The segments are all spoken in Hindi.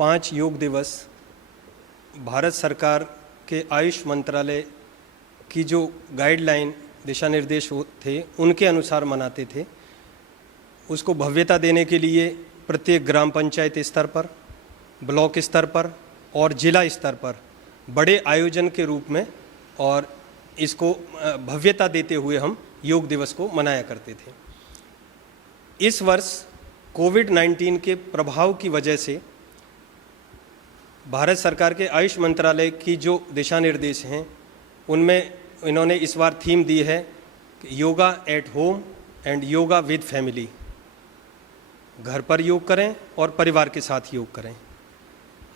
5 योग दिवस भारत सरकार के आयुष मंत्रालय की जो गाइडलाइन दिशा निर्देश थे उनके अनुसार मनाते थे। उसको भव्यता देने के लिए प्रत्येक ग्राम पंचायत स्तर पर, ब्लॉक स्तर पर और जिला स्तर पर बड़े आयोजन के रूप में और इसको भव्यता देते हुए हम योग दिवस को मनाया करते थे। इस वर्ष कोविड-19 के प्रभाव की वजह से भारत सरकार के आयुष मंत्रालय की जो दिशा निर्देश हैं उनमें इन्होंने इस बार थीम दी है yoga at home and yoga with family. घर पर योग करें और परिवार के साथ योग करें।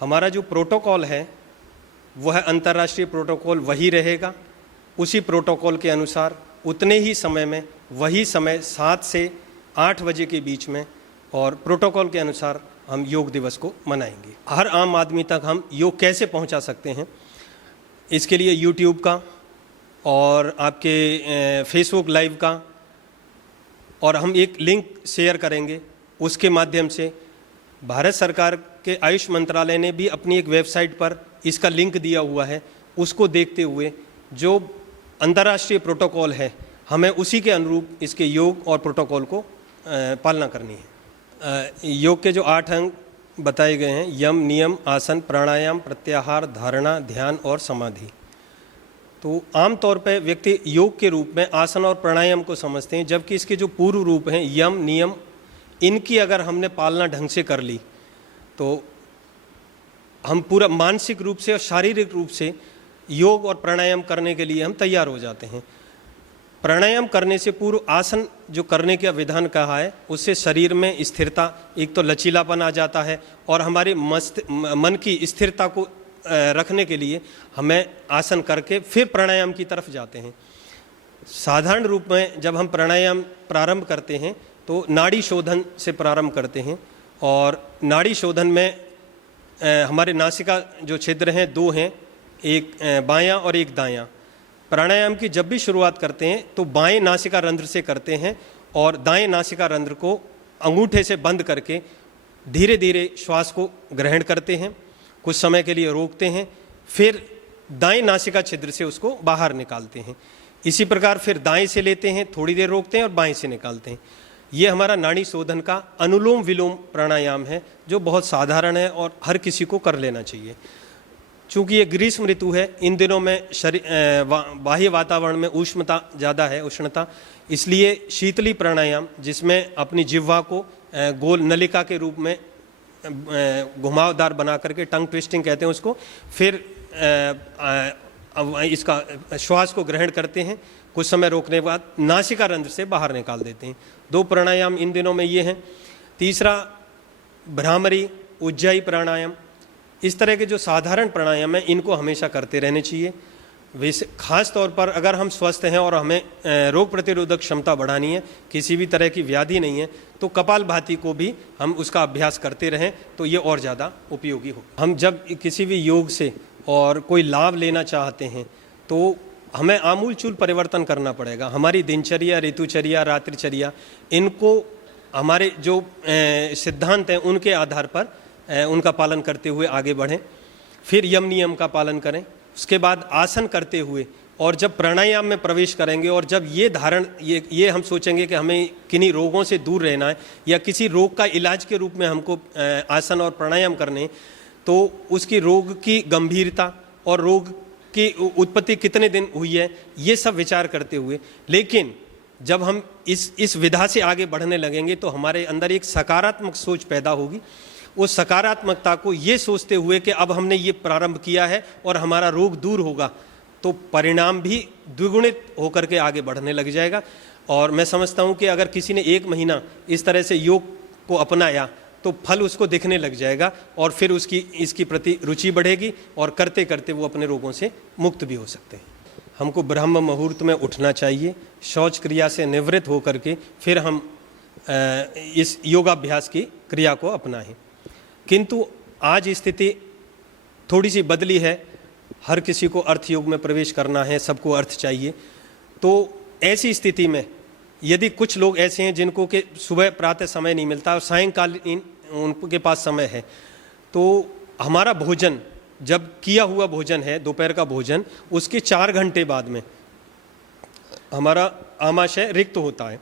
हमारा जो प्रोटोकॉल है वह अंतर्राष्ट्रीय प्रोटोकॉल वही रहेगा। उसी प्रोटोकॉल के अनुसार उतने ही समय में, वही समय 7 से 8 बजे के बीच में और प्रोटोकॉल के अनुसार हम योग दिवस को मनाएंगे। हर आम आदमी तक हम योग कैसे पहुंचा सकते हैं, इसके लिए यूट्यूब का और आपके फेसबुक लाइव का और हम एक लिंक शेयर करेंगे। उसके माध्यम से भारत सरकार के आयुष मंत्रालय ने भी अपनी एक वेबसाइट पर इसका लिंक दिया हुआ है। उसको देखते हुए जो अंतर्राष्ट्रीय प्रोटोकॉल है हमें उसी के अनुरूप इसके योग और प्रोटोकॉल को पालना करनी है। योग के जो 8 अंग बताए गए हैं यम, नियम, आसन, प्राणायाम, प्रत्याहार, धारणा, ध्यान और समाधि। तो आमतौर पर व्यक्ति योग के रूप में आसन और प्राणायाम को समझते हैं, जबकि इसके जो पूर्व रूप हैं यम, नियम, इनकी अगर हमने पालना ढंग से कर ली तो हम पूरा मानसिक रूप से और शारीरिक रूप से योग और प्राणायाम करने के लिए हम तैयार हो जाते हैं। प्राणायाम करने से पूर्व आसन जो करने का विधान कहा है उससे शरीर में स्थिरता, एक तो लचीलापन आ जाता है और हमारे मन की स्थिरता को रखने के लिए हमें आसन करके फिर प्राणायाम की तरफ जाते हैं। साधारण रूप में जब हम प्राणायाम प्रारंभ करते हैं तो नाड़ी शोधन से प्रारंभ करते हैं और नाड़ी शोधन में हमारे नासिका जो छिद्र हैं 2 हैं, एक बायां और एक दायां। प्राणायाम की जब भी शुरुआत करते हैं तो बाएं नासिका रंध्र से करते हैं और दाएं नासिका रंध्र को अंगूठे से बंद करके धीरे धीरे श्वास को ग्रहण करते हैं, कुछ समय के लिए रोकते हैं, फिर दाएं नासिका छिद्र से उसको बाहर निकालते हैं। इसी प्रकार फिर दाएं से लेते हैं, थोड़ी देर रोकते हैं और बाएं से निकालते हैं। ये हमारा नाड़ी शोधन का अनुलोम विलोम प्राणायाम है जो बहुत साधारण है और हर किसी को कर लेना चाहिए। चूँकि ये ग्रीष्म ऋतु है, इन दिनों में बाह्य वातावरण में उष्णता ज़्यादा है, उष्णता, इसलिए शीतली प्राणायाम जिसमें अपनी जिह्वा को गोल नलिका के रूप में घुमावदार बना करके, टंग ट्विस्टिंग कहते हैं उसको, फिर इसका श्वास को ग्रहण करते हैं, कुछ समय रोकने के बाद नासिका रंध्र से बाहर निकाल देते हैं। 2 प्राणायाम इन दिनों में ये हैं। तीसरा भ्रामरी, उज्जाई प्राणायाम। इस तरह के जो साधारण प्राणायाम हैं इनको हमेशा करते रहने चाहिए। वैसे खास तौर पर अगर हम स्वस्थ हैं और हमें रोग प्रतिरोधक क्षमता बढ़ानी है, किसी भी तरह की व्याधि नहीं है, तो कपालभाति को भी हम उसका अभ्यास करते रहें तो ये और ज़्यादा उपयोगी हो। हम जब किसी भी योग से और कोई लाभ लेना चाहते हैं तो हमें आमूलचूल परिवर्तन करना पड़ेगा। हमारी दिनचर्या, ऋतुचर्या, रात्रिचर्या, इनको हमारे जो सिद्धांत हैं उनके आधार पर उनका पालन करते हुए आगे बढ़ें। फिर यम नियम का पालन करें। उसके बाद आसन करते हुए और जब प्राणायाम में प्रवेश करेंगे और जब ये हम सोचेंगे कि हमें किन्हीं रोगों से दूर रहना है या किसी रोग का इलाज के रूप में हमको आसन और प्राणायाम करने, तो उसकी रोग की गंभीरता और रोग की उत्पत्ति कितने दिन हुई है ये सब विचार करते हुए, लेकिन जब हम इस विधा से आगे बढ़ने लगेंगे तो हमारे अंदर एक सकारात्मक सोच पैदा होगी। उस सकारात्मकता को ये सोचते हुए कि अब हमने ये प्रारंभ किया है और हमारा रोग दूर होगा, तो परिणाम भी द्विगुणित होकर के आगे बढ़ने लग जाएगा। और मैं समझता हूँ कि अगर किसी ने 1 महीना इस तरह से योग को अपनाया तो फल उसको दिखने लग जाएगा और फिर इसकी प्रति रुचि बढ़ेगी और करते करते वो अपने रोगों से मुक्त भी हो सकते हैं। हमको ब्रह्म मुहूर्त में उठना चाहिए, शौच क्रिया से निवृत्त होकर के फिर हम इस योगाभ्यास की क्रिया को अपनाएं। किंतु आज स्थिति थोड़ी सी बदली है, हर किसी को अर्थ योग में प्रवेश करना है, सबको अर्थ चाहिए। तो ऐसी स्थिति में यदि कुछ लोग ऐसे हैं जिनको कि सुबह प्रातः समय नहीं मिलता और सायंकालीन उनके पास समय है, तो हमारा भोजन, जब किया हुआ भोजन है दोपहर का भोजन, उसके 4 घंटे बाद में हमारा आमाशय रिक्त होता है।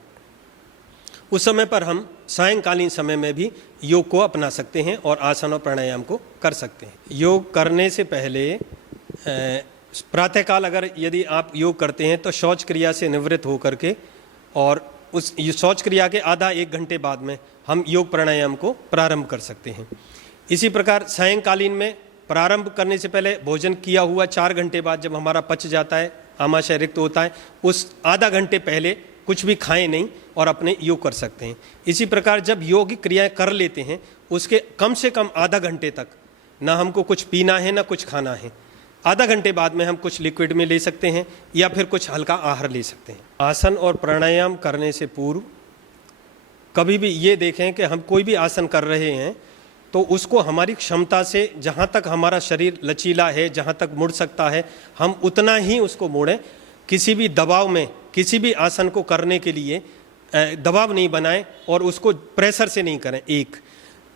उस समय पर हम सायंकालीन समय में भी योग को अपना सकते हैं और आसन और प्राणायाम को कर सकते हैं। योग करने से पहले प्रातःकाल अगर यदि आप योग करते हैं तो शौच क्रिया से निवृत्त होकर के और उस शौच क्रिया के आधा 1 घंटे बाद में हम योग प्राणायाम को प्रारंभ कर सकते हैं। इसी प्रकार सायंकालीन में प्रारंभ करने से पहले भोजन किया हुआ 4 घंटे बाद जब हमारा पच जाता है, आमाशय रिक्त होता है, उस आधा घंटे पहले कुछ भी खाएं नहीं और अपने योग कर सकते हैं। इसी प्रकार जब योग क्रियाएं कर लेते हैं उसके कम से कम आधा घंटे तक ना हमको कुछ पीना है ना कुछ खाना है। आधा घंटे बाद में हम कुछ लिक्विड में ले सकते हैं या फिर कुछ हल्का आहार ले सकते हैं। आसन और प्राणायाम करने से पूर्व कभी भी ये देखें कि हम कोई भी आसन कर रहे हैं तो उसको हमारी क्षमता से जहाँ तक हमारा शरीर लचीला है, जहाँ तक मुड़ सकता है, हम उतना ही उसको मोड़ें। किसी भी दबाव में किसी भी आसन को करने के लिए दबाव नहीं बनाएं और उसको प्रेशर से नहीं करें। एक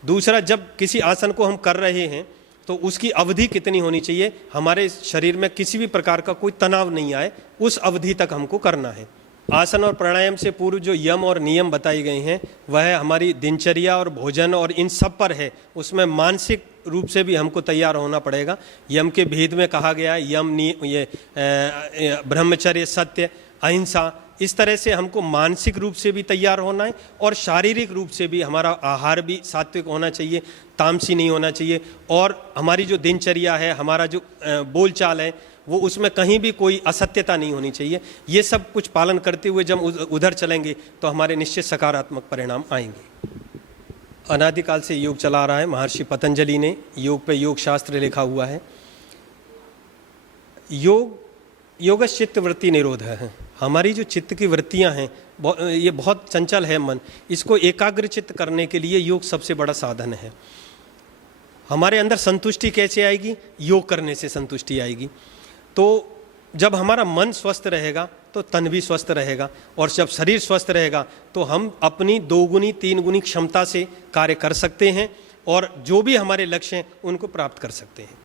दूसरा, जब किसी आसन को हम कर रहे हैं तो उसकी अवधि कितनी होनी चाहिए, हमारे शरीर में किसी भी प्रकार का कोई तनाव नहीं आए, उस अवधि तक हमको करना है। आसन और प्राणायाम से पूर्व जो यम और नियम बताई गई हैं वह हमारी दिनचर्या और भोजन और इन सब पर है। उसमें मानसिक रूप से भी हमको तैयार होना पड़ेगा। यम के भेद में कहा गया है यम ये ब्रह्मचर्य, सत्य, अहिंसा, इस तरह से हमको मानसिक रूप से भी तैयार होना है और शारीरिक रूप से भी हमारा आहार भी सात्विक होना चाहिए, तामसी नहीं होना चाहिए। और हमारी जो दिनचर्या है, हमारा जो बोलचाल है, वो उसमें कहीं भी कोई असत्यता नहीं होनी चाहिए। ये सब कुछ पालन करते हुए जब उधर चलेंगे तो हमारे निश्चित सकारात्मक परिणाम आएंगे। अनादिकाल से योग चला रहा है। महर्षि पतंजलि ने योग पे योग शास्त्र लिखा हुआ है। योगस्य चित्त वृत्ति निरोध है। हमारी जो चित्त की वृत्तियां हैं ये बहुत चंचल है मन, इसको एकाग्र चित्त करने के लिए योग सबसे बड़ा साधन है। हमारे अंदर संतुष्टि कैसे आएगी? योग करने से संतुष्टि आएगी। तो जब हमारा मन स्वस्थ रहेगा तो तन भी स्वस्थ रहेगा और जब शरीर स्वस्थ रहेगा तो हम अपनी 2 गुनी 3 गुनी क्षमता से कार्य कर सकते हैं और जो भी हमारे लक्ष्य हैं उनको प्राप्त कर सकते हैं।